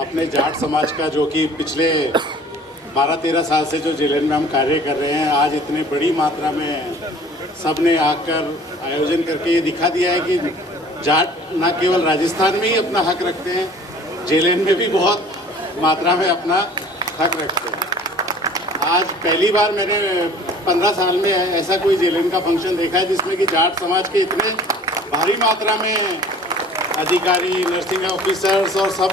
अपने जाट समाज का, जो कि पिछले 12-13 साल से जो जिले में हम कार्य कर रहे हैं, आज इतने बड़ी मात्रा में सबने आकर आयोजन करके ये दिखा दिया है कि जाट न केवल राजस्थान में ही अपना हक रखते हैं, जेलेन में भी बहुत मात्रा में अपना हक रखते हैं। आज पहली बार मैंने 15 साल में ऐसा कोई जेलेन का फंक्शन देखा है जिसमें कि जाट समाज के इतने भारी मात्रा में अधिकारी, नर्सिंग ऑफिसर्स और सब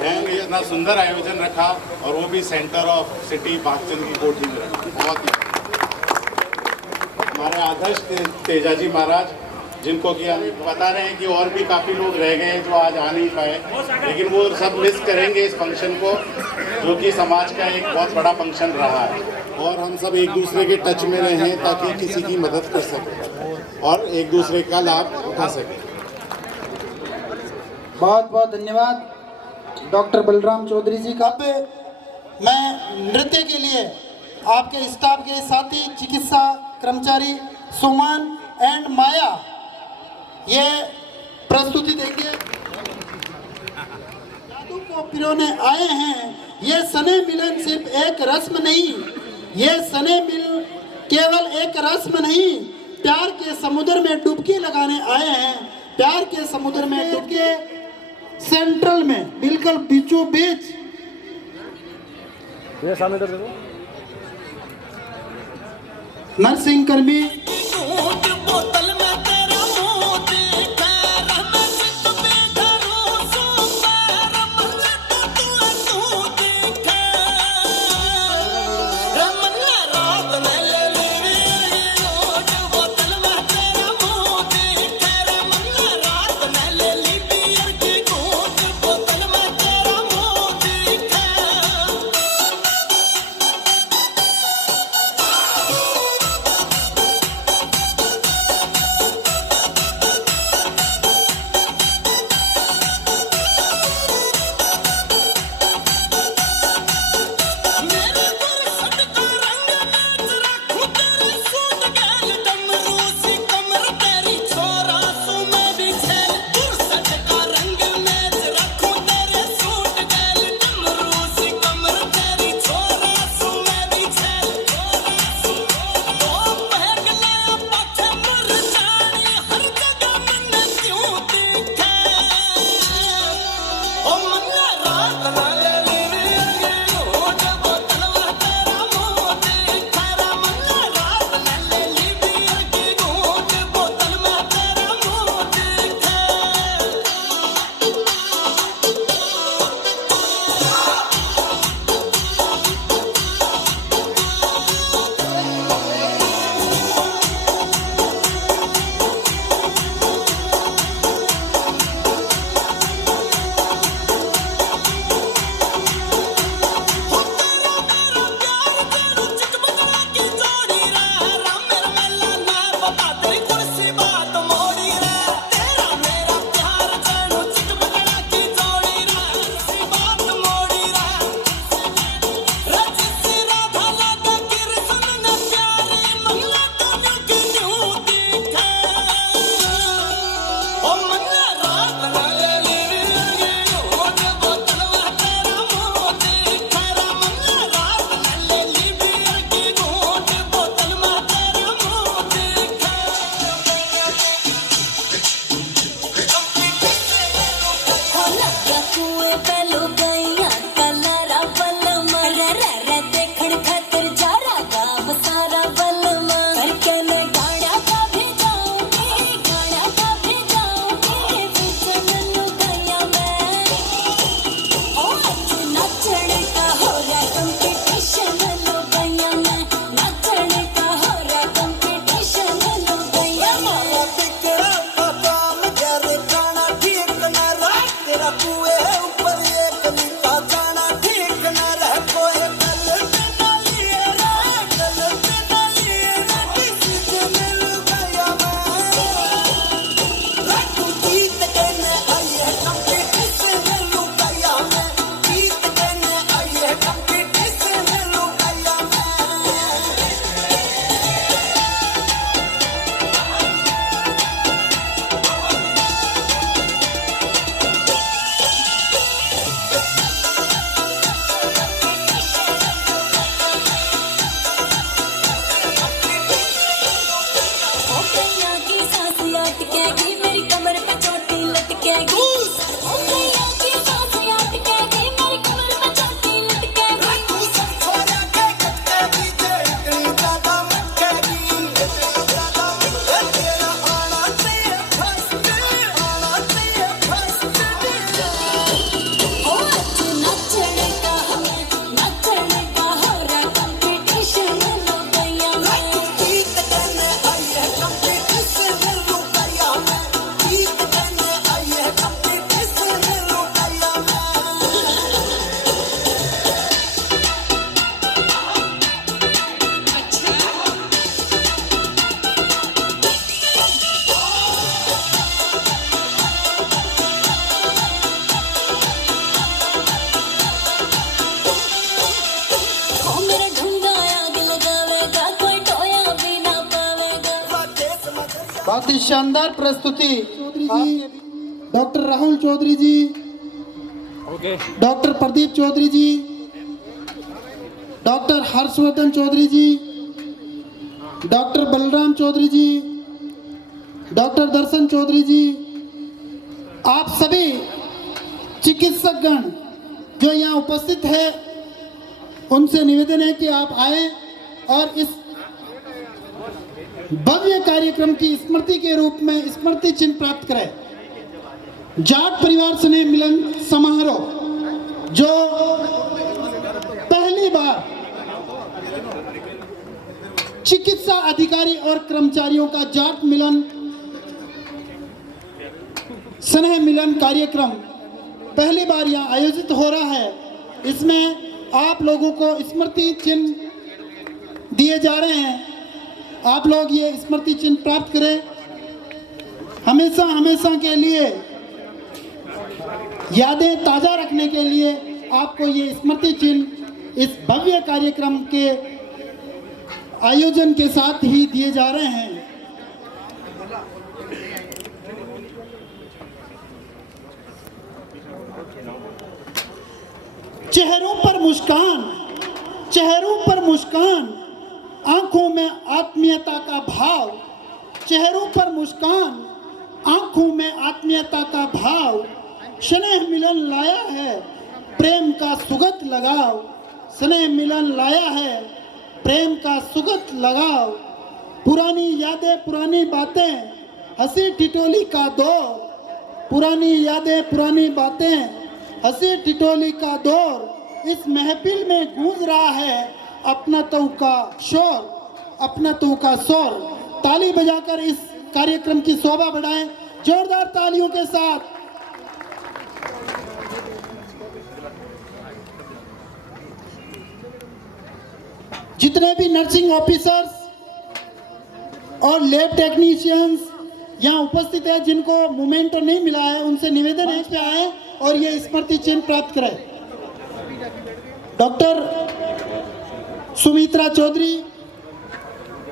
हैं। इतना सुंदर आयोजन रखा और वो भी सेंटर ऑफ सिटी बागचंद की कोठी में रखा। बहुत ही हमारे आदर्श तेजाजी महाराज, जिनको कि हम बता रहे हैं कि और भी काफ़ी लोग रह गए हैं जो आज आ नहीं पाए, लेकिन वो सब मिस करेंगे इस फंक्शन को, जो कि समाज का एक बहुत बड़ा फंक्शन रहा है। और हम सब एक दूसरे के टच में रहें ताकि किसी की मदद कर सकें और एक दूसरे का लाभ उठा सकें। बहुत बहुत धन्यवाद डॉक्टर बलराम चौधरी जी का। मैं नृत्य के लिए आपके स्टाफ के साथी चिकित्सा कर्मचारी सुमन एंड माया ये प्रस्तुति देंगे। जादू को पिरोने आए हैं। ये सने मिलन सिर्फ एक रस्म नहीं, ये सने मिल केवल एक रस्म नहीं, प्यार के समुद्र में डुबकी लगाने आए हैं। प्यार के समुद्र में डुबकी सेंट्रल में बिल्कुल बीचों बीच नर्सिंग कर्मी लटकेगी ओ मैया की सांसें अटकेगी मेरी कमर में चलती लटकेगी तू संसारा के कटकेगी जे इतनी ज्यादा मटकेगी तेरा आना चाहिए फर्स्ट ओ आज नचने का हो रहा कंपटीशन लो गया मैं गीत गाने आई है कंपटीशन लुटाया मैं गीत गाने आई है कंपटीशन लुटाया मैं ओ मेरा ढूंढा आग लगावेगा कोई टोया भी ना पावेगा बहुत ही शानदार प्रस्तुति चौधरी जी, डॉक्टर राहुल चौधरी जी, डॉक्टर प्रदीप चौधरी जी, डॉक्टर हर्षवर्धन चौधरी जी, डॉक्टर बलराम चौधरी जी, डॉक्टर दर्शन चौधरी जी, आप सभी चिकित्सकगण जो यहाँ उपस्थित है उनसे निवेदन है कि आप आए और इस भव्य कार्यक्रम की स्मृति के रूप में स्मृति चिन्ह प्राप्त करें। जाट परिवार स्नेह मिलन समारोह जो पहली बार चिकित्सा अधिकारी और कर्मचारियों का जाट मिलन स्नेह मिलन कार्यक्रम पहली बार यहाँ आयोजित हो रहा है। इसमें आप लोगों को स्मृति चिन्ह दिए जा रहे हैं। आप लोग ये स्मृति चिन्ह प्राप्त करें। हमेशा हमेशा के लिए यादें ताज़ा रखने के लिए आपको ये स्मृति चिन्ह इस भव्य कार्यक्रम के आयोजन के साथ ही दिए जा रहे हैं। चेहरों पर मुस्कान, चेहरों पर मुस्कान, आंखों में आत्मीयता का भाव, चेहरों पर मुस्कान, आंखों में आत्मीयता का भाव, स्नेह मिलन लाया है प्रेम का सुगत लगाव, स्नेह मिलन लाया है प्रेम का सुगत लगाव, पुरानी यादें पुरानी बातें, हंसी ठिठोली का दौर, पुरानी यादें पुरानी बातें, हंसी ठिठोली का दौर, इस महफिल में गूंज रहा है अपना तो का शोर, अपना तो का शोर। ताली बजाकर इस कार्यक्रम की शोभा बढ़ाएं जोरदार तालियों के साथ। जितने भी नर्सिंग ऑफिसर्स और लैब टेक्नीशियंस यहाँ उपस्थित है जिनको मोमेंटो नहीं मिला है उनसे निवेदन है कि आए और ये स्मृति चिन्ह प्राप्त करें। डॉक्टर सुमित्रा चौधरी,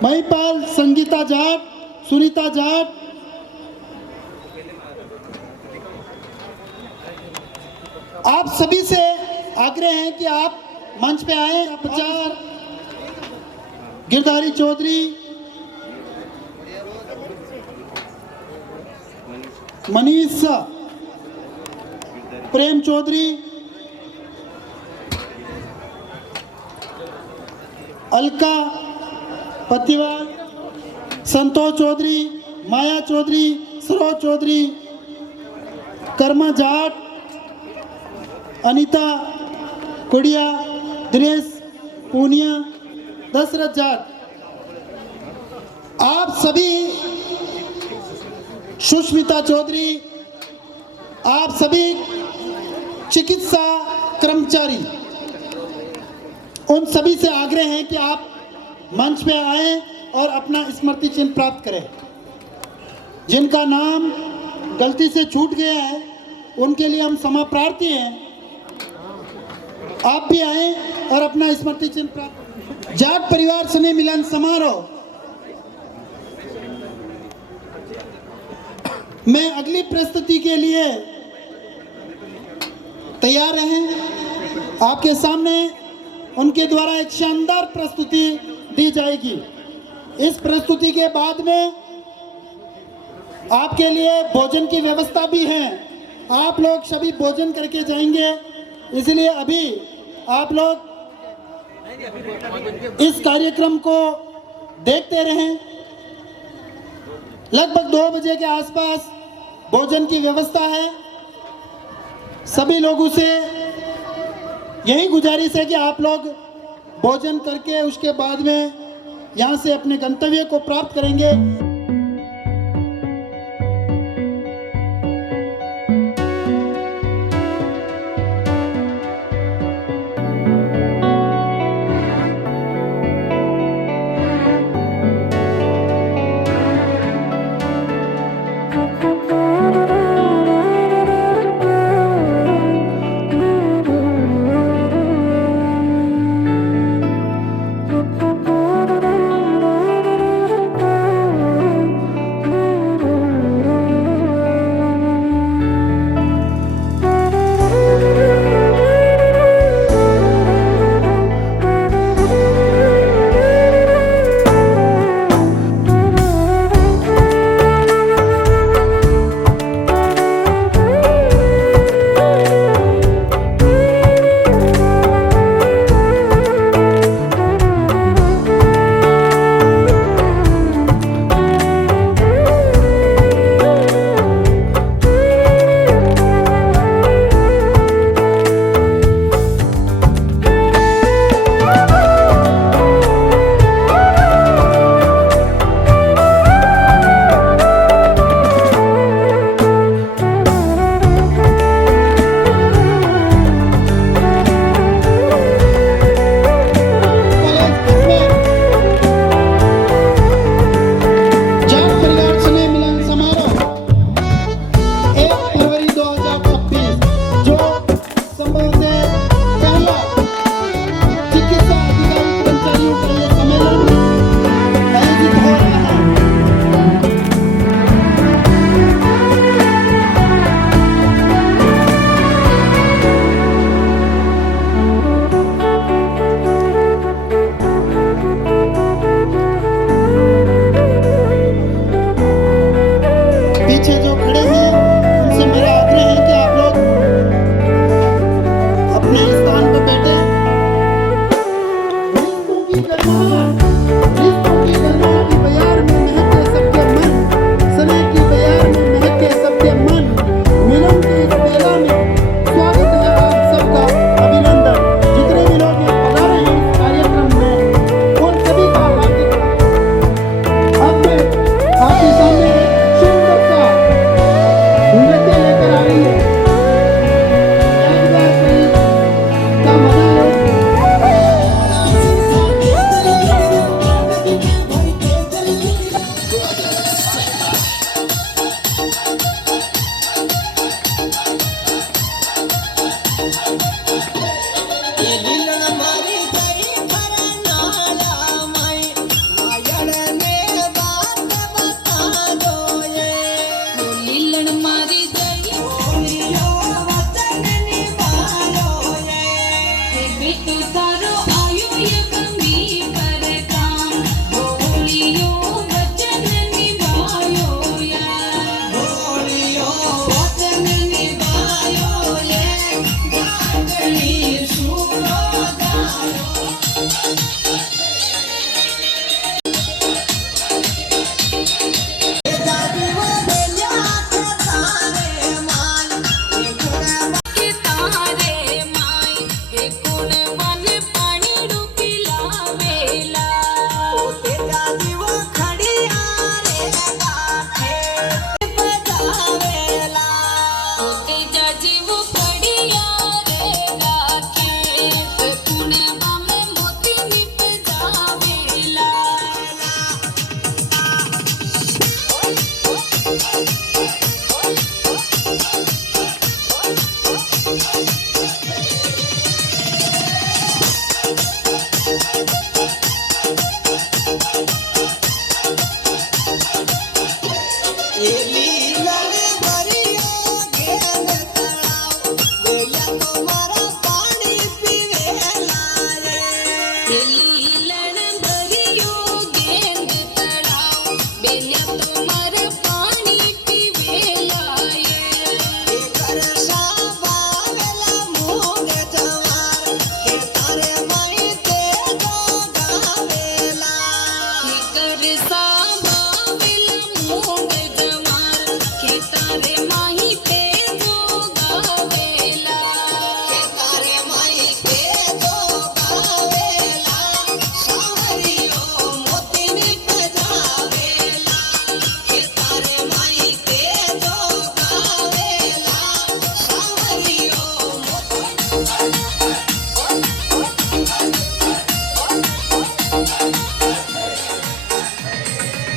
महिपाल संगीता जाट, सुनीता जाट, आप सभी से आग्रह है कि आप मंच पे आए। प्रचार गिरधारी चौधरी, मनीष प्रेम चौधरी, अलका पतिवाल, संतोष चौधरी, माया चौधरी, सरोज चौधरी, कर्मा जाट, अनीता कुड़िया, दिनेश पूनिया, दशरथ जाट, आप सभी, सुष्मिता चौधरी, आप सभी चिकित्सा कर्मचारी, उन सभी से आग्रह है कि आप मंच पे आए और अपना स्मृति चिन्ह प्राप्त करें। जिनका नाम गलती से छूट गया है उनके लिए हम क्षमा प्रार्थी हैं। आप भी आए और अपना स्मृति चिन्ह प्राप्त। जाट परिवार स्नेह मिलन समारोह में अगली प्रस्तुति के लिए तैयार रहें। आपके सामने उनके द्वारा एक शानदार प्रस्तुति दी जाएगी। इस प्रस्तुति के बाद में आपके लिए भोजन की व्यवस्था भी है। आप लोग सभी भोजन करके जाएंगे, इसलिए अभी आप लोग इस कार्यक्रम को देखते रहें। लगभग 2 बजे के आसपास भोजन की व्यवस्था है। सभी लोगों से यही गुजारिश है कि आप लोग भोजन करके उसके बाद में यहाँ से अपने गंतव्य को प्राप्त करेंगे। आपके सामने सुंदर सा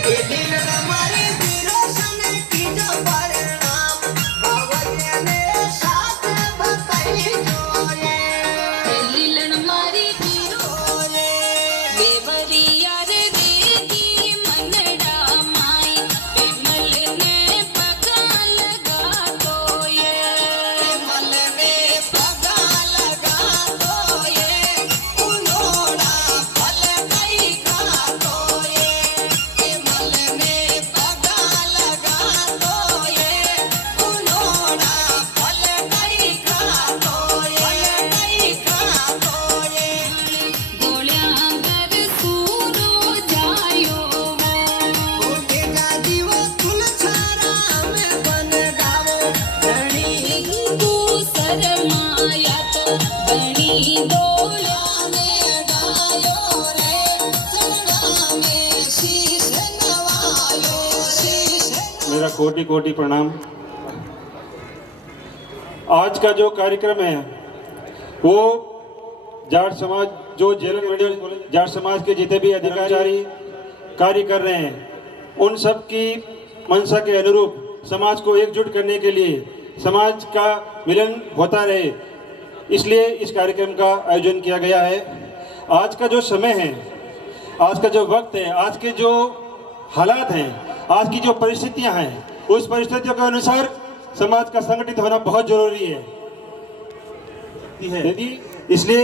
એ દિલ મારી વીરો સને કીજો પરિણામ બાવજને સાથ બતાઈ જોયે લીલણ મારી પીરોએ બેવરિયા રે દેગી મનડા માઈ પેમલને પગા લગાતોએ મલને પગા લગાતોએ ઉનોડા ફલ કઈ ખાતોએ એ મલને પગા લગાતોએ ઉનોડા ફલ કઈ ખાતોએ ગોળ્યા ઘર સૂરો જાયો ઉઠેગા દીવો તુલછારા મે બન ગાવો ધણી તું શરમાયા તો ઘણી ડોલાને ગાયો રે ચરણા મે શીશ નવાયો શીશ मेरा कोटि कोटि प्रणाम। आज का जो कार्यक्रम है वो जाट समाज जो जेलन मीडिया जाट समाज के जितने भी अधिकारी कार्य कर रहे हैं उन सब की मंशा के अनुरूप समाज को एकजुट करने के लिए समाज का मिलन होता रहे इसलिए इस कार्यक्रम का आयोजन किया गया है। आज का जो समय है, आज का जो वक्त है, आज के जो हालात हैं, आज की जो परिस्थितियां हैं, उस परिस्थितियों के अनुसार समाज का संगठित होना बहुत जरूरी है। यदि इसलिए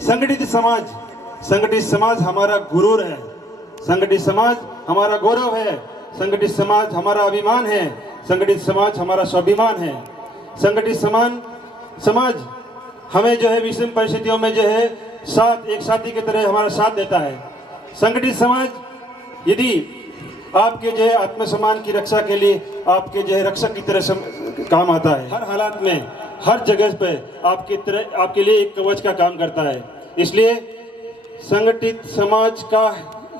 संगठित समाज हमारा गुरूर है, संगठित समाज हमारा गौरव है, संगठित समाज हमारा अभिमान है, संगठित समाज हमारा स्वाभिमान है। संगठित समाज हमें जो है विषम परिस्थितियों में जो है एक साथी की तरह हमारा साथ देता है। संगठित समाज यदि आपके जो है आत्मसम्मान की रक्षा के लिए आपके जो है रक्षक की तरह काम आता है। हर हालात में हर जगह पे आपके लिए एक कवच का काम करता है। इसलिए संगठित समाज का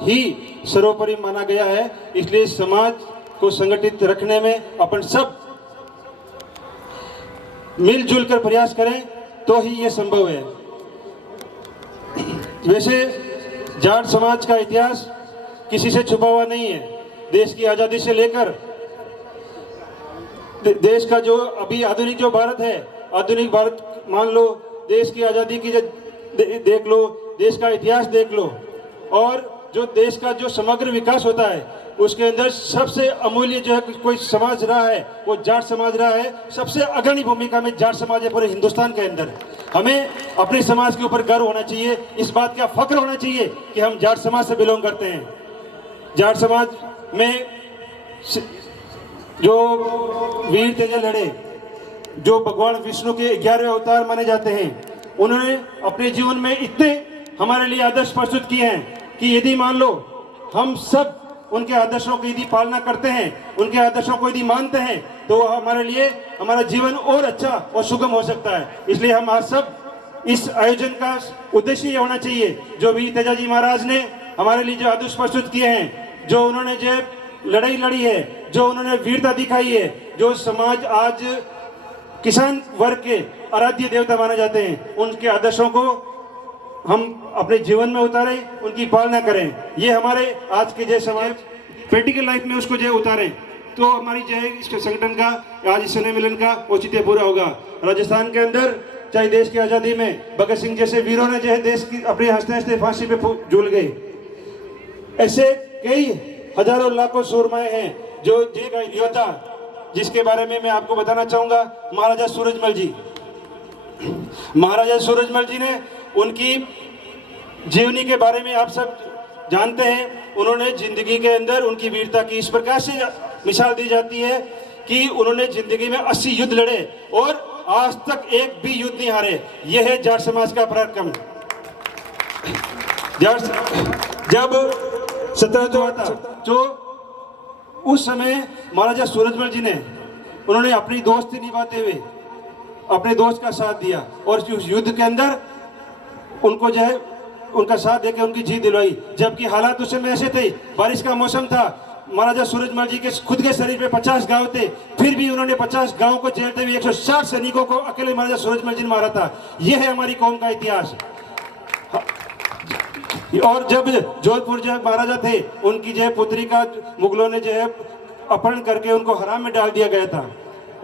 ही सर्वोपरि माना गया है। इसलिए समाज को संगठित रखने में अपन सब मिलजुल कर प्रयास करें तो ही ये संभव है। वैसे जाट समाज का इतिहास किसी से छुपा हुआ नहीं है। देश की आज़ादी से लेकर देश का जो अभी आधुनिक जो भारत है, आधुनिक भारत मान लो, देश की आज़ादी की देख लो, देश का इतिहास देख लो, और जो देश का जो समग्र विकास होता है उसके अंदर सबसे अमूल्य जो है कोई समाज रहा है वो जाट समाज रहा है। सबसे अग्रणी भूमिका में जाट समाज है पूरे हिंदुस्तान के अंदर। हमें अपने समाज के ऊपर गर्व होना चाहिए, इस बात का फख्र होना चाहिए कि हम जाट समाज से बिलोंग करते हैं। जाट समाज में जो वीर तेजा लड़े, जो भगवान विष्णु के 11वें अवतार माने जाते हैं, उन्होंने अपने जीवन में इतने हमारे लिए आदर्श प्रस्तुत किए हैं कि यदि मान लो हम सब उनके आदर्शों की यदि पालना करते हैं, उनके आदर्शों को यदि मानते हैं, तो हमारे लिए हमारा जीवन और अच्छा और सुगम हो सकता है। इसलिए हम आज सब इस आयोजन का उद्देश्य ये होना चाहिए, जो वीर तेजाजी महाराज ने हमारे लिए जो आदर्श प्रस्तुत किए हैं, जो उन्होंने जो लड़ाई लड़ी है, जो उन्होंने वीरता दिखाई है, जो समाज आज किसान वर्ग के आराध्य देवता माने जाते हैं, उनके आदर्शों को हम अपने जीवन में उतारें, उनकी पालना करें। ये हमारे आज के जो समाज प्रैक्टिकल लाइफ में उसको जो उतारें, तो हमारी जो है इसके संगठन का आज इस स्नेह मिलन का औचित्य पूरा होगा। राजस्थान के अंदर चाहे देश की आज़ादी में भगत सिंह जैसे वीरों ने जो है देश की अपने हंसते हंसते फांसी पे झूल गए। ऐसे कई हजारों लाखों सूरमाए हैं जो जी का योद्धा, जिसके बारे में मैं आपको बताना चाहूँगा महाराजा सूरजमल जी। महाराजा सूरजमल जी ने उनकी जीवनी के बारे में आप सब जानते हैं। उन्होंने जिंदगी के अंदर उनकी वीरता की इस प्रकार से मिसाल दी जाती है कि उन्होंने जिंदगी में 80 युद्ध लड़े और आज तक एक भी युद्ध नहीं हारे। यह है जाट समाज का पराक्रम। जब सत्याग्रह हुआ था तो उस समय महाराजा सूरजमल जी ने उन्होंने अपनी दोस्ती निभाते हुए अपने दोस्त का साथ दिया और उस युद्ध के अंदर उनको जो है उनका साथ देकर उनकी जीत दिलवाई। जबकि हालात उस समय ऐसे थे, बारिश का मौसम था, महाराजा सूरजमल जी के खुद के शरीर पे 50 गांव थे, फिर भी उन्होंने 50 गांव को झेलते हुए 160 सैनिकों को अकेले महाराजा सूरजमल जी ने मारा था। यह है हमारी कौम का इतिहास। और जब जोधपुर जो है महाराजा थे, उनकी जो है पुत्री का मुगलों ने जो है अपहरण करके उनको हराम में डाल दिया गया था।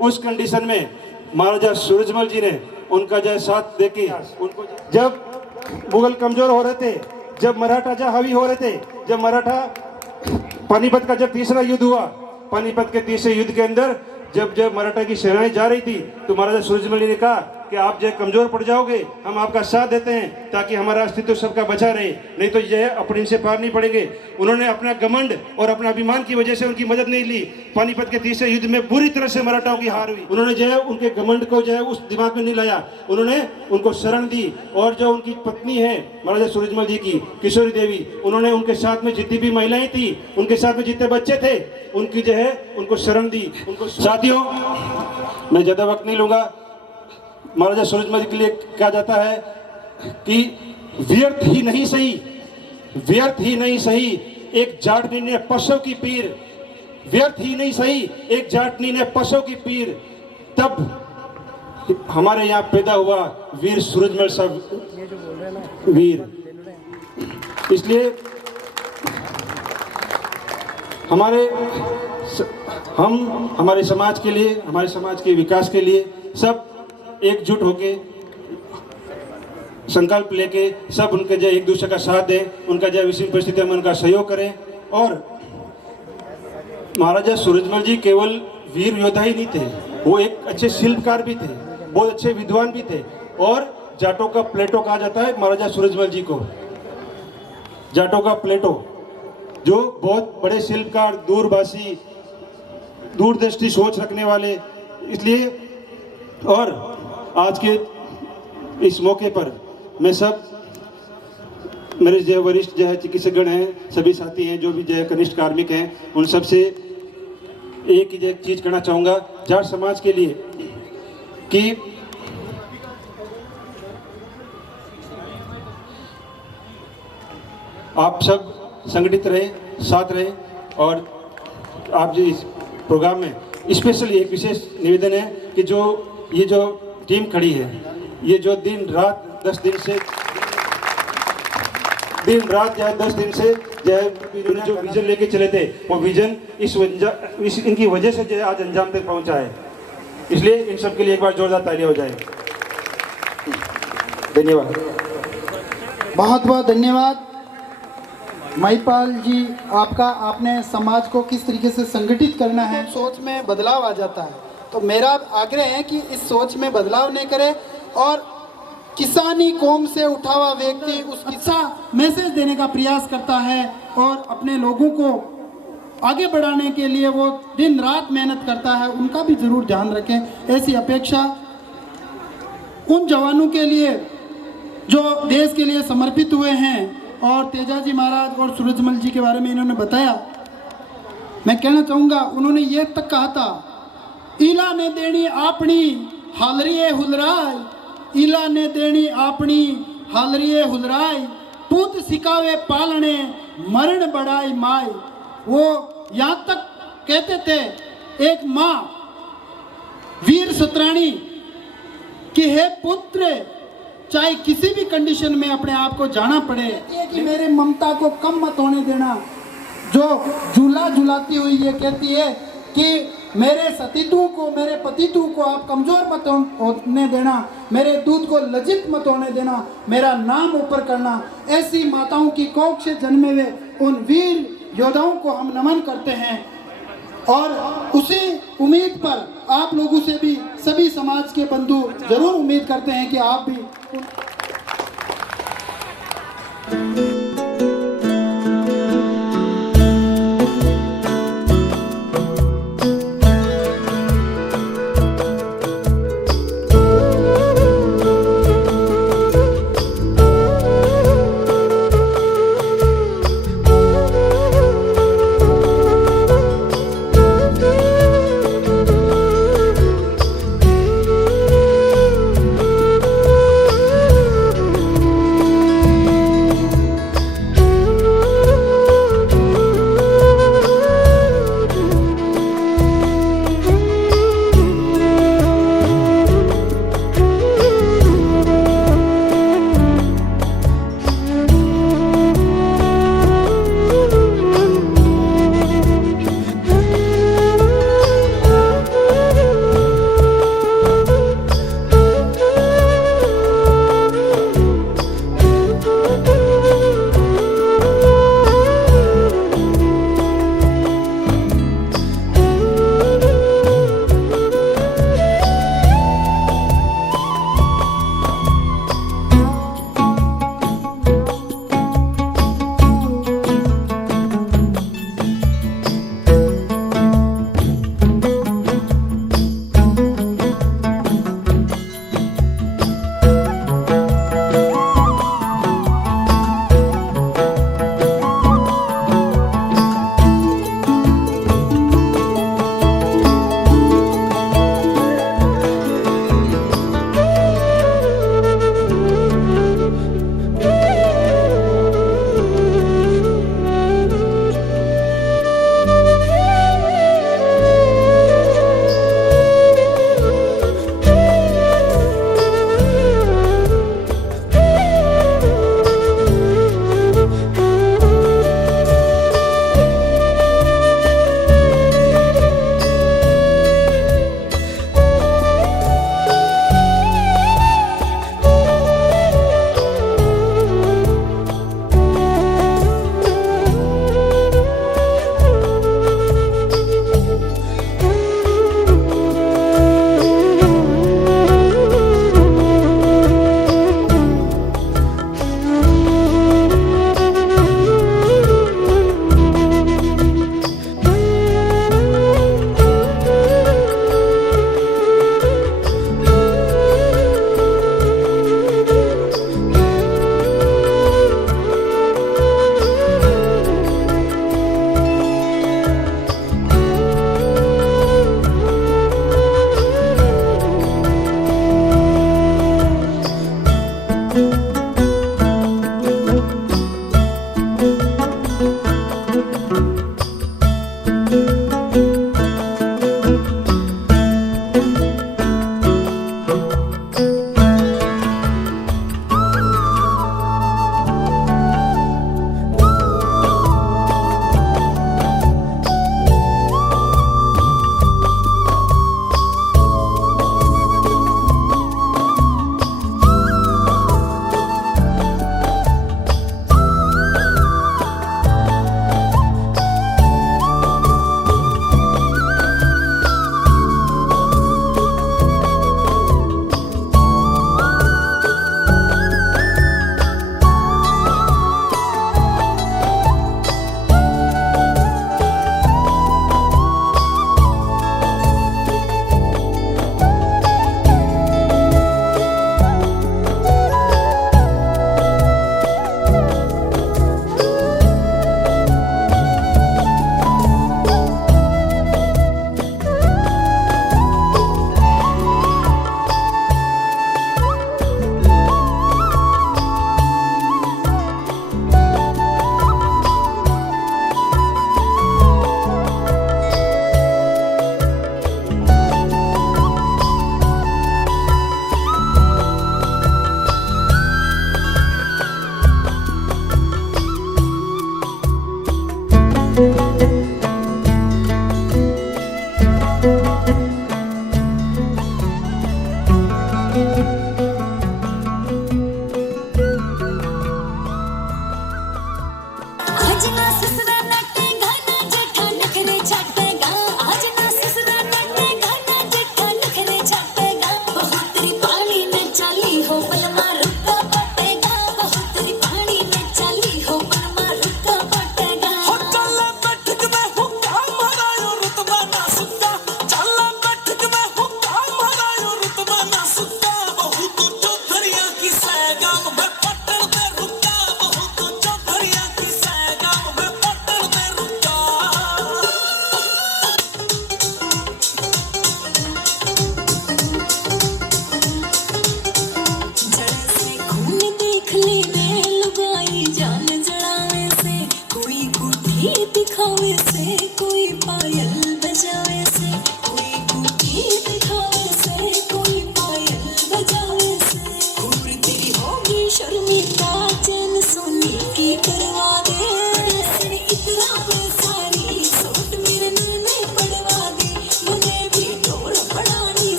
उस कंडीशन में महाराजा सूरजमल जी ने उनका जो है साथ देके उनको, जब मुगल कमजोर हो रहे थे, जब मराठा जो हावी हो रहे थे, जब मराठा पानीपत का जब तीसरा युद्ध हुआ, पानीपत के तीसरे युद्ध के अंदर जब मराठा की सेनाएं जा रही थी, तो महाराजा सूरजमल जी ने कहा कि आप जो है कमजोर पड़ जाओगे, हम आपका साथ देते हैं ताकि हमारा अस्तित्व सबका बचा रहे, नहीं तो जो है अपने से पार नहीं पड़ेंगे। उन्होंने अपना घमंड और अपना अभिमान की वजह से उनकी मदद नहीं ली। पानीपत के तीसरे युद्ध में बुरी तरह से मराठाओं की हार हुई। उन्होंने जो है उनके घमंड को जो है उस दिमाग में नहीं लाया, उन्होंने उनको शरण दी। और जो उनकी पत्नी है महाराजा सूरजमल जी की, किशोरी देवी, उन्होंने उनके साथ में जितनी भी महिलाएं थी, उनके साथ में जितने बच्चे थे, उनकी जो है उनको शरण दी। उनको साथियों, मैं ज्यादा वक्त नहीं लूंगा। महाराजा सूरजमल जी के लिए कहा जाता है कि व्यर्थ ही नहीं सही, व्यर्थ ही नहीं सही एक जाटनी ने पशु की पीर, व्यर्थ ही नहीं सही एक जाटनी ने पशु की पीर, तब हमारे यहाँ पैदा हुआ वीर सूरजमल साहब वीर। इसलिए हमारे समाज के लिए, हमारे समाज के विकास के लिए सब एकजुट होके संकल्प लेके सब उनके जो एक दूसरे का साथ दें, उनका जो विषम परिस्थितियों में उनका सहयोग करें। और महाराजा सूरजमल जी केवल वीर योद्धा ही नहीं थे, वो एक अच्छे शिल्पकार भी थे, बहुत अच्छे विद्वान भी थे। और जाटों का प्लेटो कहा जाता है महाराजा सूरजमल जी को, जाटों का प्लेटो, जो बहुत बड़े शिल्पकार, दूरभाषी, दूरदृष्टि सोच रखने वाले। इसलिए और आज के इस मौके पर मैं सब मेरे जो वरिष्ठ जो है चिकित्सकगण हैं, सभी साथी हैं, जो भी जो है कनिष्ठ कार्मिक हैं, उन सब से एक ही चीज कहना चाहूँगा जाट समाज के लिए कि आप सब संगठित रहे, साथ रहे। और आप जो इस प्रोग्राम में स्पेशली एक विशेष निवेदन है कि ये जो टीम खड़ी है, ये जो दिन रात 10 दिन से जो विजन लेके चले थे, वो विजन इनकी वजह से जो है आज अंजाम तक पहुंचा है। इसलिए इन सब के लिए एक बार जोरदार तालियां हो जाए। धन्यवाद, बहुत बहुत धन्यवाद महिपाल जी आपका। आपने समाज को किस तरीके से संगठित करना है, सोच में बदलाव आ जाता है। तो मेरा आग्रह है कि इस सोच में बदलाव नहीं करे और किसानी कौम से उठा हुआ व्यक्ति उस अच्छा मैसेज देने का प्रयास करता है और अपने लोगों को आगे बढ़ाने के लिए वो दिन रात मेहनत करता है, उनका भी जरूर ध्यान रखें। ऐसी अपेक्षा उन जवानों के लिए जो देश के लिए समर्पित हुए हैं। और तेजाजी महाराज और सूरजमल जी के बारे में इन्होंने बताया, मैं कहना चाहूँगा, उन्होंने ये तक कहा था, इला ने देनी अपनी हालरिए हुलराय, इला ने देनी अपनी हालरिए हुलराय, पूत सिकावे पालने मरण बढ़ाई माय। वो यहाँ तक कहते थे, एक माँ वीर सतराणी कि हे पुत्र, चाहे किसी भी कंडीशन में अपने आप को जाना पड़े, कि मेरे ममता को कम मत होने देना। जो झूला झुलाती हुई ये कहती है कि मेरे सतीतु को, मेरे पतितु को आप कमजोर मत होने देना, मेरे दूध को लज्जित मत होने देना, मेरा नाम ऊपर करना। ऐसी माताओं की कोख से जन्मे हुए उन वीर योद्धाओं को हम नमन करते हैं। और उसी उम्मीद पर आप लोगों से भी सभी समाज के बंधु जरूर उम्मीद करते हैं कि आप भी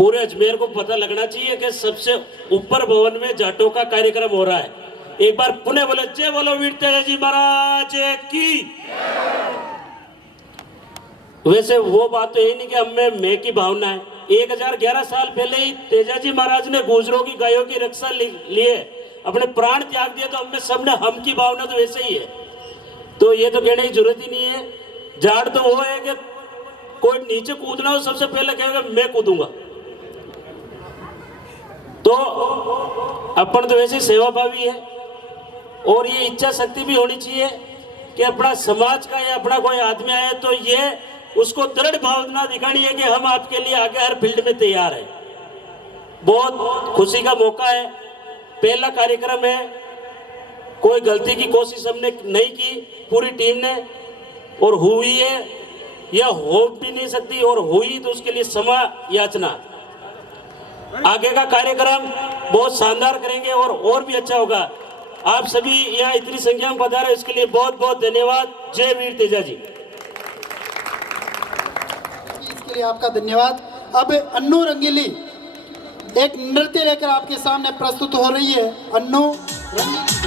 पूरे अजमेर को पता लगना चाहिए कि सबसे ऊपर भवन में जाटों का कार्यक्रम हो रहा है। एक बार पुनः बोले जय बोलो वीर तेजाजी महाराज की। वैसे वो बात तो यही नहीं कि हमें मैं की भावना है। 1011 साल पहले ही तेजाजी महाराज ने गुजरों की गायों की रक्षा लिए अपने प्राण त्याग दिए, तो हमें सबने हम की भावना तो वैसे ही है। तो ये तो कहने की जरूरत ही नहीं है। जाट तो वो है कि कोई नीचे कूदना हो सबसे पहले कहेगा मैं कूदूंगा। तो अपन तो वैसे सेवाभावी है और ये इच्छा शक्ति भी होनी चाहिए कि अपना समाज का या अपना कोई आदमी आए तो ये उसको दृढ़ भावना दिखानी है कि हम आपके लिए आगे हर फील्ड में तैयार है। बहुत खुशी का मौका है, पहला कार्यक्रम है, कोई गलती की कोशिश हमने नहीं की पूरी टीम ने, और हुई है या हो भी नहीं सकती, और हुई तो उसके लिए क्षमा याचना। आगे का कार्यक्रम बहुत शानदार करेंगे और भी अच्छा होगा। आप सभी यहाँ इतनी संख्या में पधारे इसके लिए बहुत बहुत धन्यवाद। जय वीर तेजाजी। इसके लिए आपका धन्यवाद। अब अन्नू रंगीली एक नृत्य लेकर आपके सामने प्रस्तुत हो रही है। अन्नू रंगीली।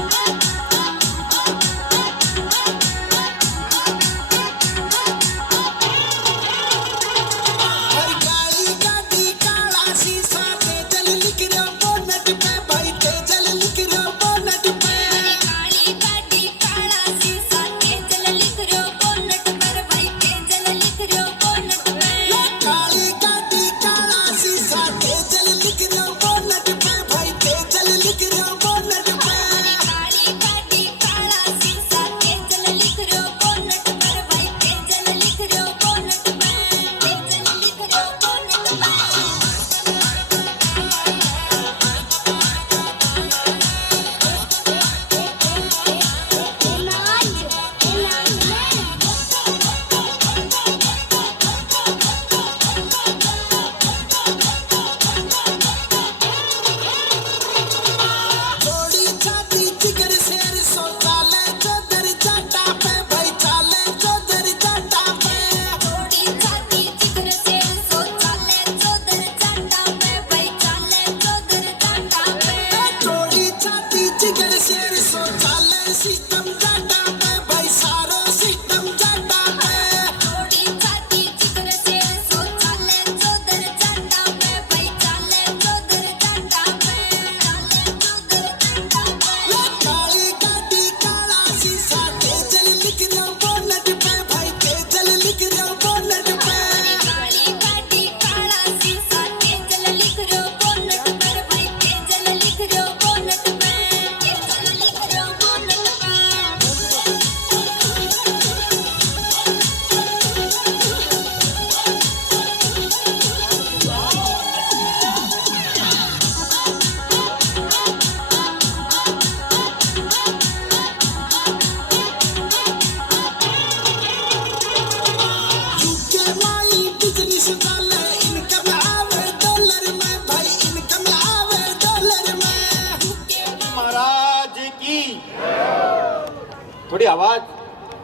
थोड़ी आवाज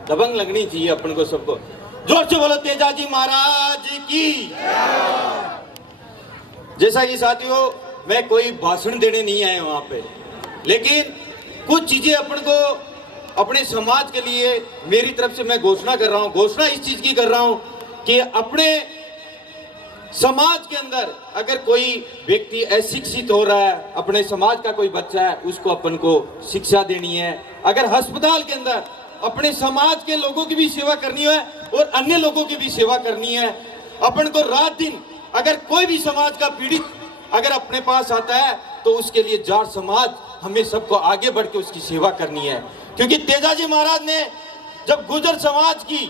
दबंग लगनी चाहिए अपन को सबको। जोर से बोलो तेजाजी महाराज की। जैसा कि साथियों, मैं कोई भाषण देने नहीं आया वहां पे, लेकिन कुछ चीजें अपन को अपने समाज के लिए मेरी तरफ से मैं घोषणा कर रहा हूं। घोषणा इस चीज की कर रहा हूं कि अपने समाज के अंदर अगर कोई व्यक्ति अशिक्षित हो रहा है, अपने समाज का कोई बच्चा है, उसको अपन को शिक्षा देनी है। अगर अस्पताल के अंदर अपने समाज के लोगों की भी सेवा करनी है और अन्य लोगों की भी सेवा करनी है। अपन को रात दिन अगर कोई भी समाज का पीड़ित अगर अपने पास आता है तो उसके लिए जाट समाज हमें सबको आगे बढ़ के उसकी सेवा करनी है। क्योंकि तेजाजी महाराज ने जब गुर्जर समाज की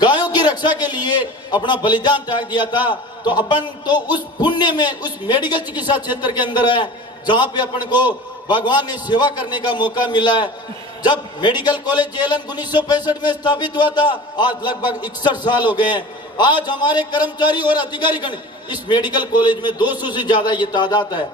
गायों की रक्षा के लिए अपना बलिदान त्याग दिया था, तो अपन तो उस पुण्य में उस मेडिकल चिकित्सा क्षेत्र के अंदर है जहां पे अपन को भगवान ने सेवा करने का मौका मिला है। जब मेडिकल कॉलेज जेएलएन 1965 में स्थापित हुआ था, आज लगभग 61 साल हो गए हैं। आज हमारे कर्मचारी और अधिकारीगण इस मेडिकल कॉलेज में 200 से ज्यादा ये तादाद है।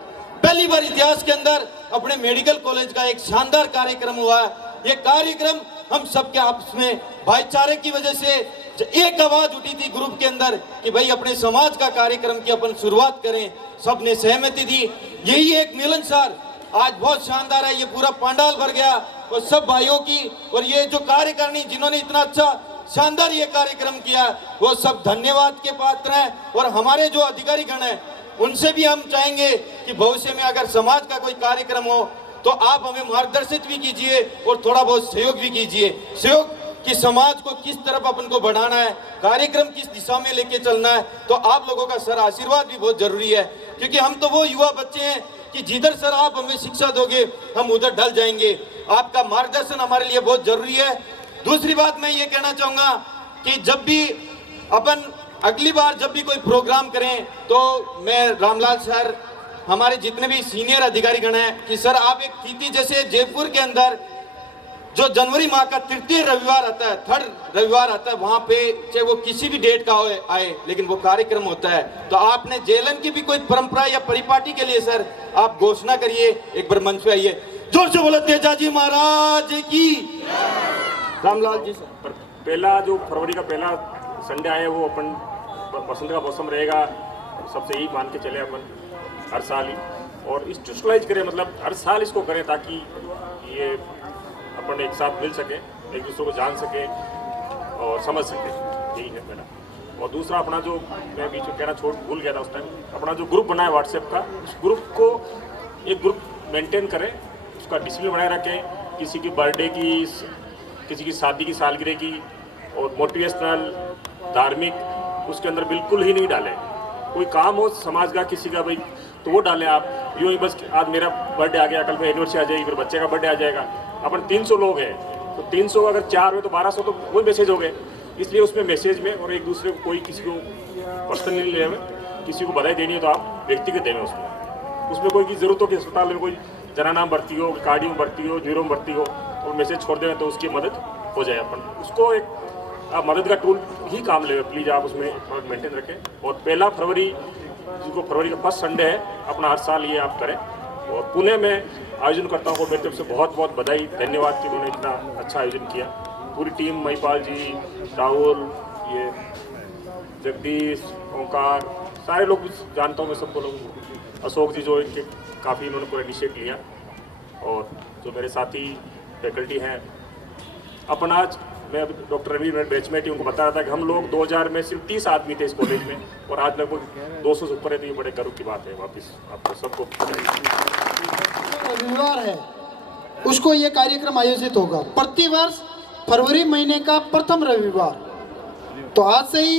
पहली बार इतिहास के अंदर अपने मेडिकल कॉलेज का एक शानदार कार्यक्रम हुआ है। ये कार्यक्रम हम सबके आपस में भाईचारे की वजह से एक आवाज उठी थी ग्रुप के अंदर कि भाई अपने समाज का कार्यक्रम की अपन शुरुआत करें, सबने सहमति दी। यही एक मिलनसार आज बहुत शानदार है, ये पूरा पंडाल भर गया और सब भाइयों की, और ये जो कार्यकारिणी जिन्होंने इतना अच्छा शानदार ये कार्यक्रम किया वो सब धन्यवाद के पात्र हैं। और हमारे जो अधिकारी गण हैं उनसे भी हम चाहेंगे कि भविष्य में अगर समाज का कोई कार्यक्रम हो तो आप हमें मार्गदर्शित भी कीजिए और थोड़ा बहुत सहयोग भी कीजिए। सहयोग कि समाज को किस तरफ अपन को बढ़ाना है, कार्यक्रम किस दिशा में लेके चलना है, तो आप लोगों का सर आशीर्वाद भी बहुत जरूरी है, क्योंकि हम तो वो युवा बच्चे हैं कि जिधर सर आप हमें शिक्षा दोगे हम उधर ढल जाएंगे। आपका मार्गदर्शन हमारे लिए बहुत जरूरी है। दूसरी बात मैं ये कहना चाहूंगा कि जब भी अपन अगली बार जब भी कोई प्रोग्राम करें तो मैं रामलाल सर, हमारे जितने भी सीनियर अधिकारी गण हैं कि सर आप एक तिथि, जैसे जयपुर के अंदर जो जनवरी माह का तृतीय रविवार आता है, थर्ड रविवार आता है, वहां पे चाहे वो किसी भी डेट का आए लेकिन वो कार्यक्रम होता है। तो आपने जेलन की भी कोई परंपरा या परिपाटी के लिए सर आप घोषणा करिए, एक बार मंच पे आइए, जोर से बोलो तेजाजी महाराज की। रामलाल जी सर। पहला जो फरवरी का पहला संडे आए वो अपन बसंत का मौसम रहेगा, सबसे यही मान के चले अपन हर साल ही, और इंस्टीट्यूशनलाइज करें, मतलब हर साल इसको करें ताकि ये अपन एक साथ मिल सके, एक दूसरे को जान सके और समझ सके, यही है पहला। और दूसरा अपना जो मैं बीच में कहना भूल गया था उस टाइम, अपना जो ग्रुप बना है व्हाट्सएप का, उस ग्रुप को एक ग्रुप मेंटेन करें, उसका डिसिप्लिन बनाए रखें। किसी की बर्थडे की, किसी की शादी की सालगिरह की और मोटिवेशनल धार्मिक उसके अंदर बिल्कुल ही नहीं डालें। कोई काम हो समाज का किसी का भाई तो वो डालें आप, यूँ ही बस आज मेरा बर्थडे आ गया, कल में एनिवर्सरी आ जाएगी, फिर बच्चे का बर्थडे आ जाएगा। अपन 300 लोग हैं तो 300 अगर 4 हुए तो 1200 तो वही मैसेज हो गए। इसलिए उसमें मैसेज में और एक दूसरे को कोई किसी को पर्सनली ले हुए, किसी को बधाई देनी है तो आप व्यक्तिगत देवें उसमें कोई की ज़रूरत हो कि अस्पताल में कोई जना नाम भर्ती हो, कार्डियो में भर्ती हो, न्यूरो में भर्ती हो तो मैसेज छोड़ दें तो उसकी मदद हो जाए। अपन उसको एक आप मदद का टूल ही काम ले, प्लीज़ आप उसमें मेंटेन रखें। और पहला फरवरी जिसको फरवरी का फर्स्ट संडे है अपना हर साल ये आप करें। और पुणे में आयोजन करता हूँ, मेरी तरफ से बहुत बहुत बधाई, धन्यवाद कि उन्होंने इतना अच्छा आयोजन किया। पूरी टीम, महिपाल जी, राहुल, ये जगदीश, ओंकार, सारे लोग जानता हूँ मैं सबको लोग, अशोक जी जो इनके काफ़ी इन्होंने पूरा इनिशिएट लिया, और जो मेरे साथी फैकल्टी हैं। अपन आज मैं डॉक्टर रवि बैचमेट ही उनको बता रहा था कि हम लोग 2000 में सिर्फ 30 आदमी थे इस कॉलेज में और आज लगभग 200 से ऊपर है, तो ये बड़े गर्व की बात है। वापस आपको सबको रविवार है उसको ये कार्यक्रम आयोजित होगा प्रतिवर्ष फरवरी महीने का प्रथम रविवार। तो आज से ही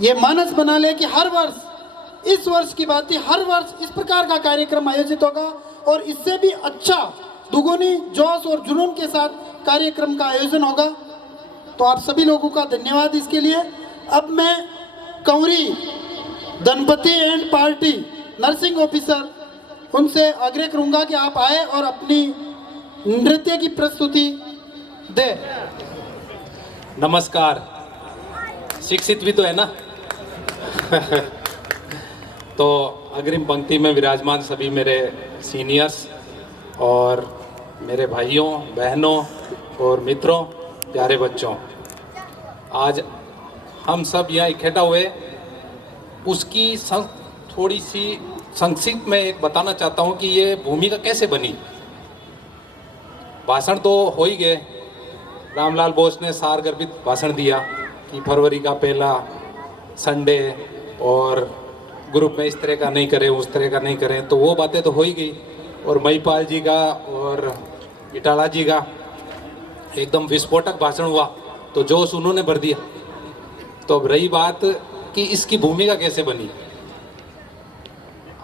ये मानस बना ले कि हर वर्ष, इस वर्ष की बात ही, हर वर्ष इस प्रकार का कार्यक्रम आयोजित होगा और इससे भी अच्छा दुगुनी जोश और जुनून के साथ कार्यक्रम का आयोजन होगा। तो आप सभी लोगों का धन्यवाद इसके लिए। अब मैं कंवरी धनपति एंड पार्टी नर्सिंग ऑफिसर उनसे आग्रह करूंगा कि आप आए और अपनी नृत्य की प्रस्तुति दे। नमस्कार, शिक्षित भी तो है ना। तो अग्रिम पंक्ति में विराजमान सभी मेरे सीनियर्स और मेरे भाइयों, बहनों और मित्रों, प्यारे बच्चों, आज हम सब यहाँ इकट्ठा हुए उसकी थोड़ी सी संक्षिप्त में एक बताना चाहता हूँ कि ये भूमिका कैसे बनी। भाषण तो हो ही गए, रामलाल बोस ने सारगर्भित भाषण दिया कि फरवरी का पहला संडे और ग्रुप में इस तरह का नहीं करें, उस तरह का नहीं करें, तो वो बातें तो हो ही गई। और महिपाल जी का और इटाला जी का एकदम विस्फोटक भाषण हुआ, तो जोश उन्होंने भर दिया। तो अब रही बात कि इसकी भूमिका कैसे बनी।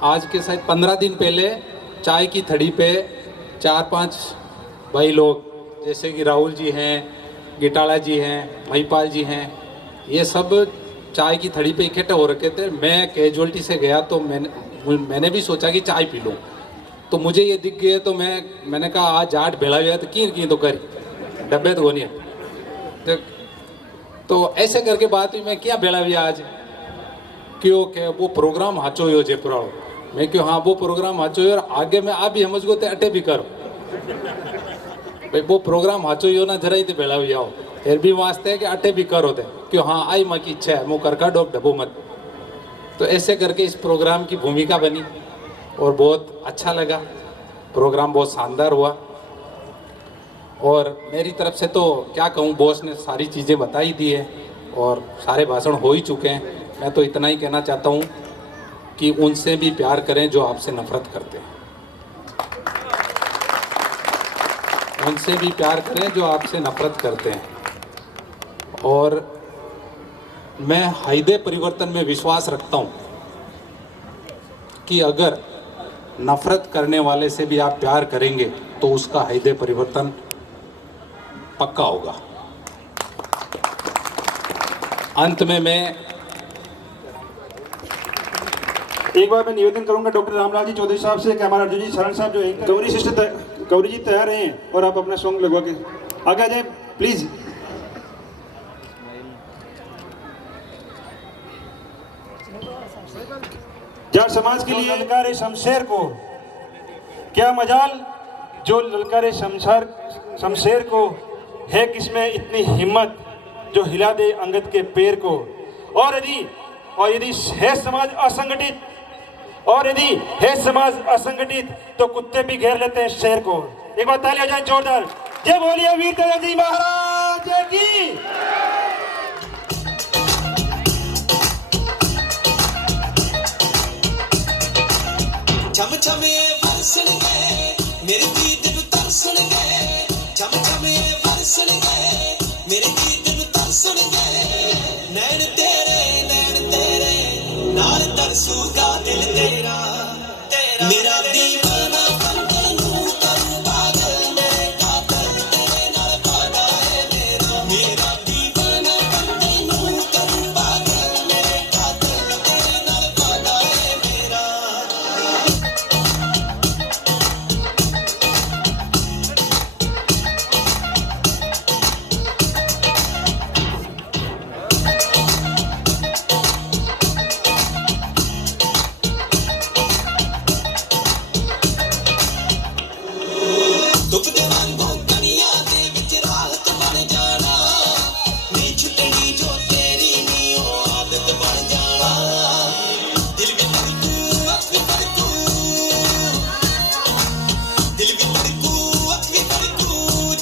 आज के शायद 15 दिन पहले चाय की थड़ी पे 4-5 भाई लोग, जैसे कि राहुल जी हैं, गिटाला जी हैं, महिपाल जी हैं, ये सब चाय की थड़ी पे इकट्ठे हो रखे थे। मैं कैजुअलिटी से गया तो मैंने भी सोचा कि चाय पी लूँ, तो मुझे ये दिख गया, तो मैंने कहा आज आठ भेड़ा गया तो की तो करी डब्बे तो होनी है। तो ऐसे करके बात हुई, मैं क्या भेड़ा भी आज क्यों के वो प्रोग्राम हाचो हो जयपुर, मैं क्यों हाँ वो प्रोग्राम हाचो और आगे मैं आप भी समझ गो ते अटे भी करो भाई वो प्रोग्राम हाचो हो ना जरा ही भेड़ा भी आओ फिर भी वास्ते है कि अटे भी करो दे क्यों हाँ आई माँ की इच्छा है मुँह कर का डोब डबो मत। तो ऐसे करके इस प्रोग्राम की भूमिका बनी और बहुत अच्छा लगा। प्रोग्राम बहुत शानदार हुआ और मेरी तरफ से तो क्या कहूँ, बॉस ने सारी चीज़ें बता ही दी है और सारे भाषण हो ही चुके हैं। मैं तो इतना ही कहना चाहता हूँ कि उनसे भी प्यार करें जो आपसे नफरत करते हैं, उनसे भी प्यार करें जो आपसे नफरत करते हैं। और मैं हायदे परिवर्तन में विश्वास रखता हूँ कि अगर नफरत करने वाले से भी आप प्यार करेंगे तो उसका हायदे परिवर्तन पक्का होगा। अंत में मैं एक बार मैं निवेदन करूंगा डॉक्टर रामलाल जी चौधरी साहब से कि हमारा अर्जुन जी शरण साहब जो है गौरी सिस्टर गौरी जी तैयार हैं और आप अपना सॉन्ग लगवा के आगे आ जाए प्लीज। जहाँ समाज के लिए ललकारे शमशेर को, क्या मजाल जो ललकारे शमशेर को, है किसमें इतनी हिम्मत जो हिला दे अंगद के पैर को। और यदि है समाज असंगठित, और यदि है समाज असंगठित तो कुत्ते भी घेर लेते हैं शहर को। एक बार ताली हो जाए जोरदार। जय बोलिए वीर तेजाजी महाराज की। छम छमे वरसण गए मेरे गीत नु तरसण गए, छम छमे वरसण गए मेरे गीत नु तरसण गए। नैन तेरे नाल तरसूगा दिल तेरा, मेरा दीवाना बंदे नू करूं पागल, मेरे कातल तेरे नाल वादा है मेरा। मेरा दीवाना बंदे नू करूं पागल, मेरे कातल तेरे नाल वादा है मेरा। दुख दे वांगू कणियां दे विच राहत बन जाना, नी छुटनी जो तेरी नी ओ आदत बन जाना। दिल भी धड़कू अख भी धड़कू, दिल भी धड़कू अख भी धड़कू,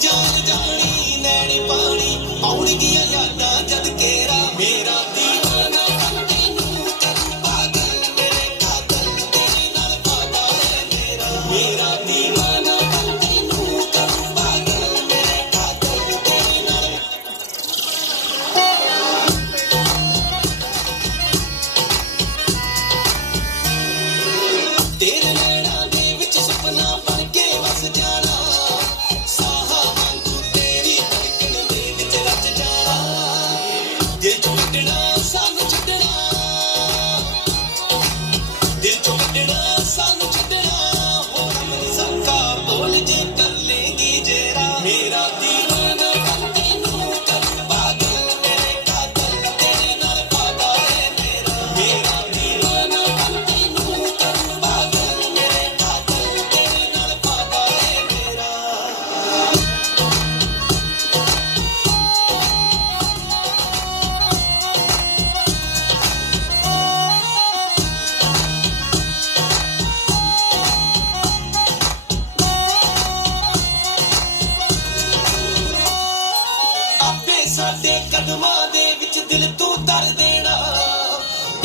जान जानी नैनी पानी आउणगियां यादां जद केरा। मेरा दीवाना बंदे नू करूं पागल, मेरे कातल तेरे नाल वादा है मेरा। मेरा दीवाना बंदे नू करूं पागल, मेरे कातल तेरे नाल। तेरे नैना दे विच सुपना बन के वस जाना, साहा वांगू तेरी धड़कन दे विच रच जाना। दिल चों कड्डना सानू छड्डना, दिल चों कड्डना सानू छड्डना, हो मन सका बोल जे कर लेंगी जेरा। मेरा दीवाना बंदे नू करूं पागल, मेरे कातल तेरे नाल वादा है मेरा। मेरा दीवाना बंदे नू करूं पागल, मेरे कातल तेरे नाल वादा है मेरा। आपे साडे कदमां दे विच दिल तू धर देना,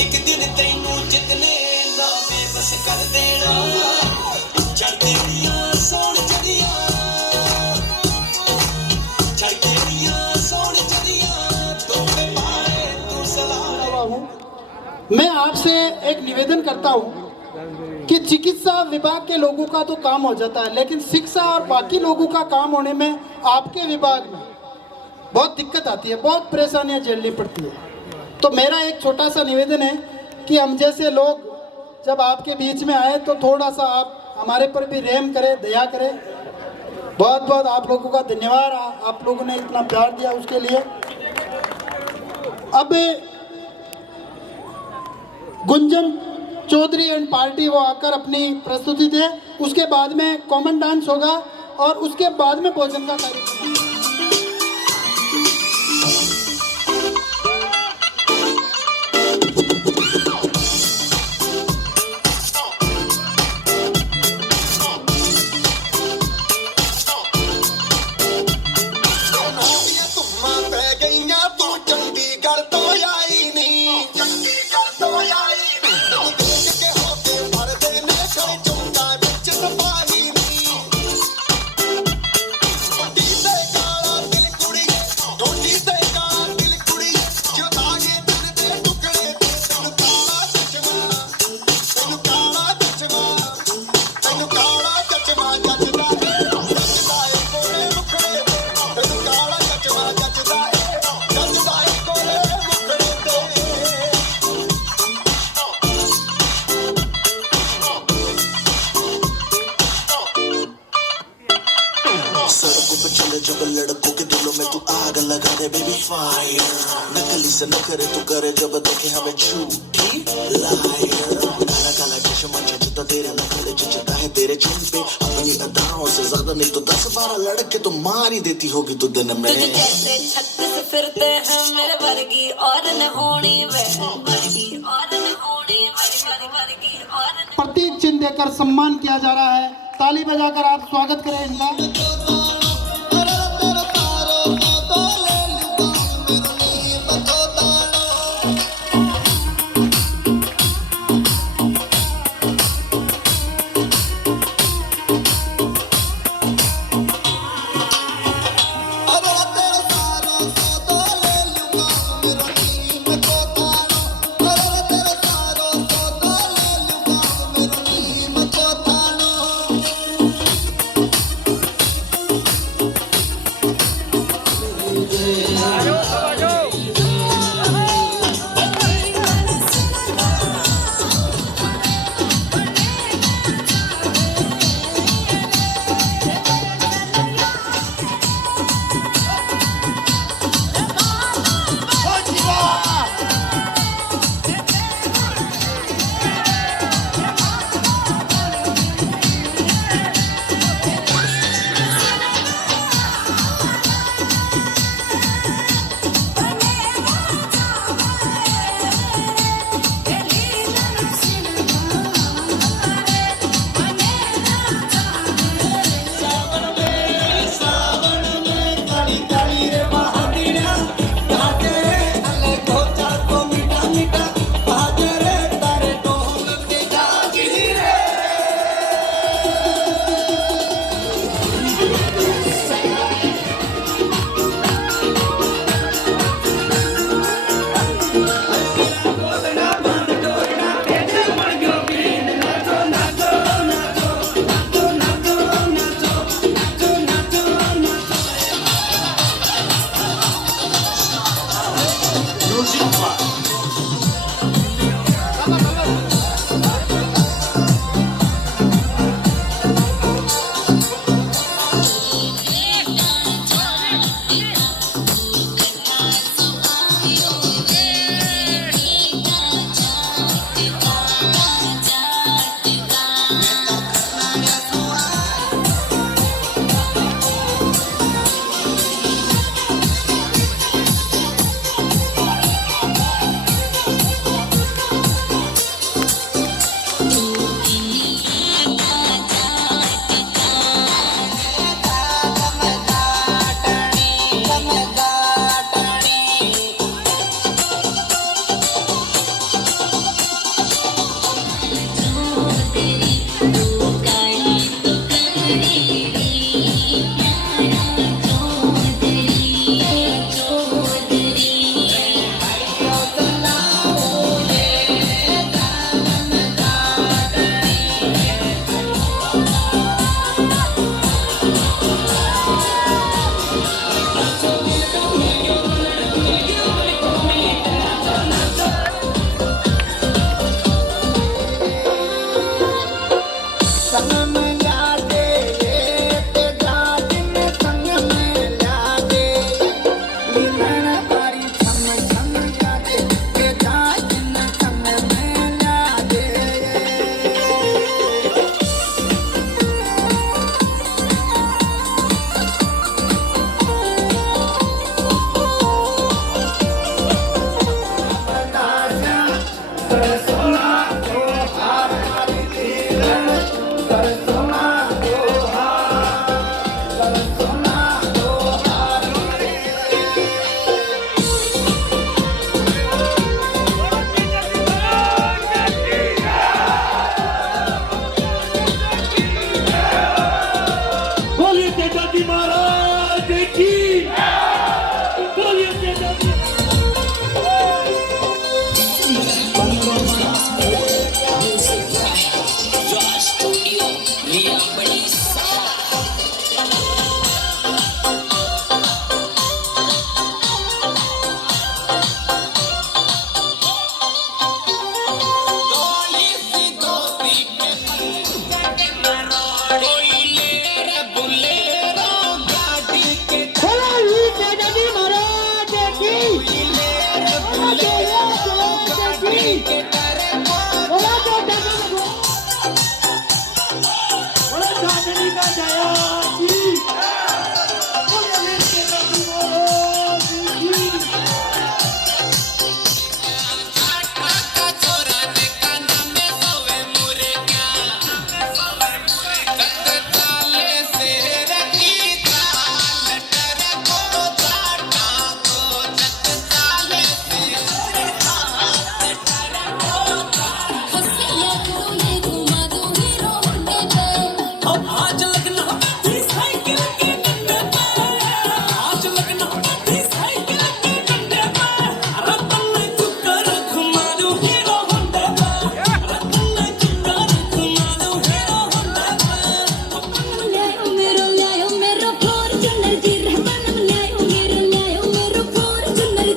एक दिन तैनू जितने ना बेबस कर देना। चढ़दियां सोन चढ़ियां, चढ़दियां सोन चढ़ियां, तू पाए तू सलाम। मैं आपसे एक निवेदन करता हूँ कि चिकित्सा विभाग के लोगों का तो काम हो जाता है, लेकिन शिक्षा और बाकी लोगों का काम होने में आपके विभाग में बहुत दिक्कत आती है, बहुत परेशानियां झेलनी पड़ती है। तो मेरा एक छोटा सा निवेदन है कि हम जैसे लोग जब आपके बीच में आए तो थोड़ा सा आप हमारे पर भी रहम करें, दया करें। बहुत बहुत आप लोगों का धन्यवाद, आप लोगों ने इतना प्यार दिया उसके लिए। अब गुंजन चौधरी एंड पार्टी वो आकर अपनी प्रस्तुति दे, उसके बाद में कॉमन डांस होगा और उसके बाद में भोजन का कार्यक्रम। फायर नकली से नखरे तू करे जब देखे हमें झूठी लायर काला काला चश्मा जचता तेरे नखरे जचता है तेरे चिन पे अपनी अदाओं से ज्यादा नहीं तो 10-12 लड़के तो मार ही देती होगी तू दिन में तुझे जैसे 36 फिरते हैं मेरे वर्गी और न होनी वे वर्गी और न होनी वर्गी और न प्रतीक चिन्ह देकर सम्मान किया जा रहा है। ताली बजाकर आप स्वागत करें इनका।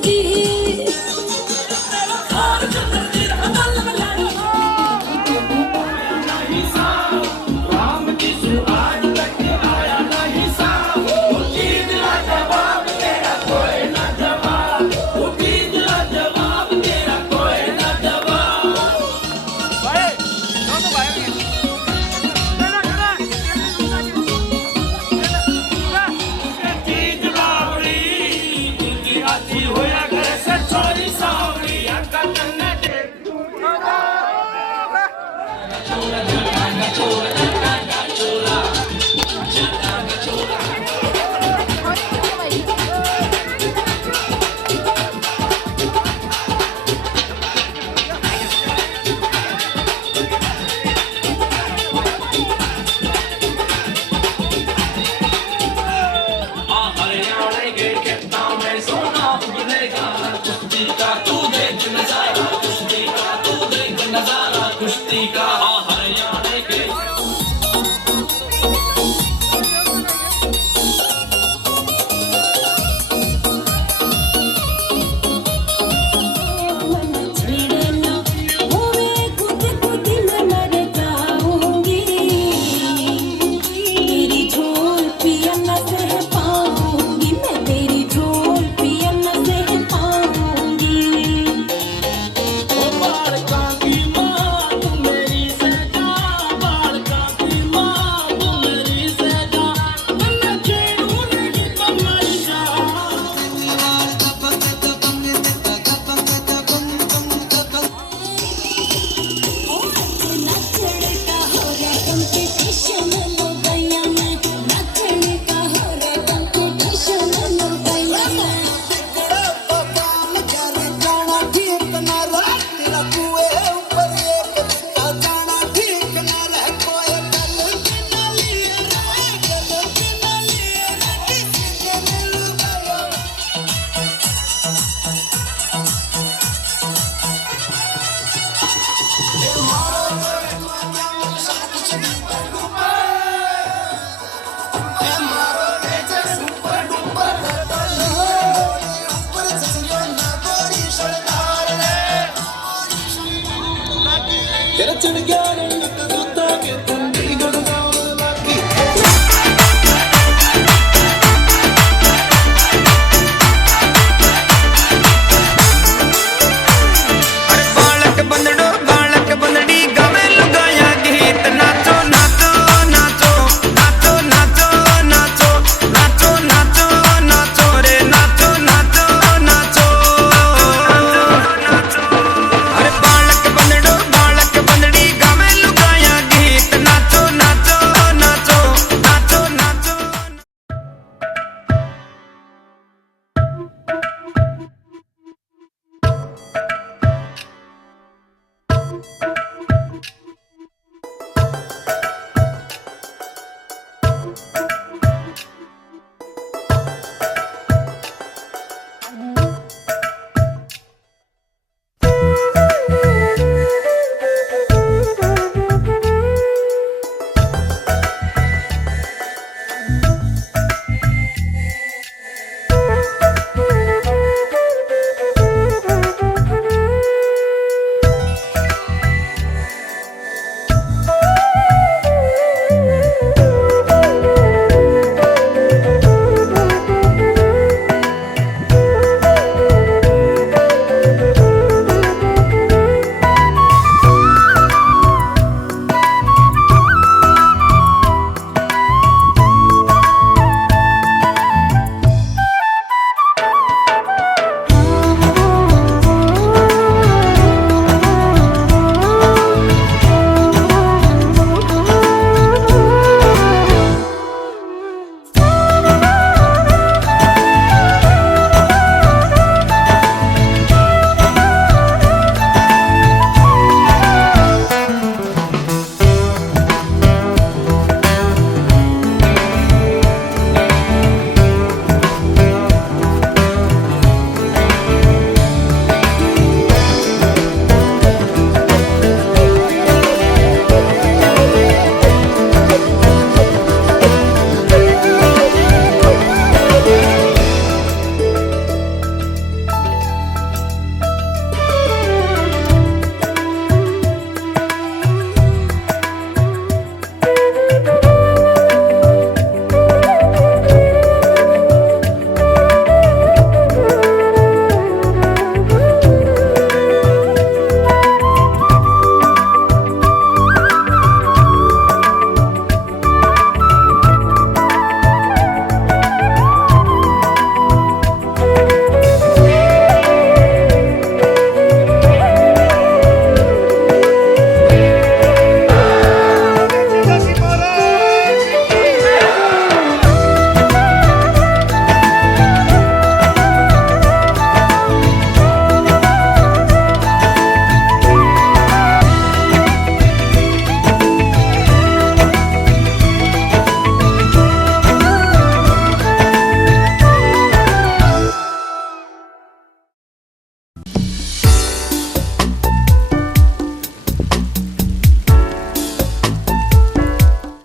जी और जो तेरे अमल मलानी राम जी से आज तक आया नहीं साहब वो दिला जवाब तेरा कोई ना जवाब वो दिला जवाब तेरा कोई ना जवाब चीज बावड़ी जिंदगी अच्छी होया करे से छोरी सावड़ी अंकल ने हरियाणा के कितना में सोना उगलेगा कुश्ती का तू देख नजारा कुश्ती का तू देख नजारा कुश्ती का हरियाणा के छेड़ना होवे खुद खुद न मर जाऊंगी तेरी झोल पिया न सह पाऊंगी मैं तेरी झोल पिया न सह पाऊंगी बालका की माँ तू मेरी सजा बालका की माँ तू मेरी सजा मैं छेड़ू नहीं तो मर जा नचने का हो रे कंपटीशन लो गया मैं नचने का हो रे कंपटीशन लो गया मैं तेरा चढ़ गया